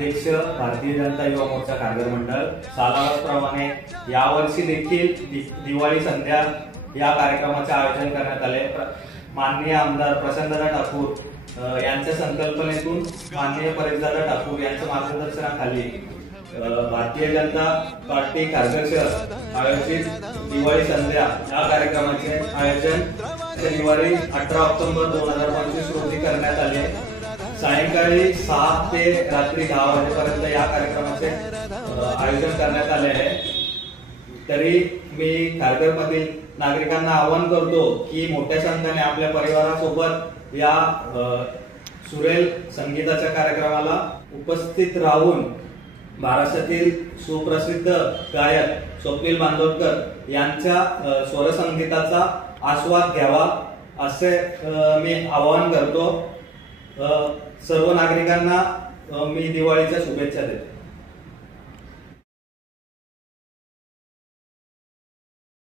अध्यक्ष भारतीय जनता युवा मोर्चा कारगर मंडळ सालावारप्रमाणे यावर्षी देखील दिवाळी संध्या या कार्यक्रमाचे आयोजन करण्यात आले। माननीय आमदार प्रशांतदादा ठाकूर यांच्या संकल्पनेतून माननीय परेशदादा ठाकूर यांच्या मार्गदर्शनाखाली भारतीय जनता पार्टी कारगर शहर आयोजित दिवाळी संध्या या कार्यक्रमाचे आयोजन शनिवारी 18 ऑक्टोबर 2025 रोजी करण्यात आले। सायंकाळी 6 ते रात्री 10 वाजेपर्यंत या कार्यक्रमाचे आयोजन करण्यात आले आहे। तरी मी कारगर मधील नागरिकांना आवाहन करतो की मोठ्या संख्येने आपल्या परिवारासोबत या सुरेल संगीताच्या कार्यक्रमाला उपस्थित राहून महाराष्ट्रातील सुप्रसिद्ध गायक स्वप्नील बांदोडकर यांच्या स्वरसंगीताचा आस्वाद घ्यावा असे मी आवाहन करतो। सर्व नागरिकांना मी दिवाळीच्या शुभेच्छा देतो।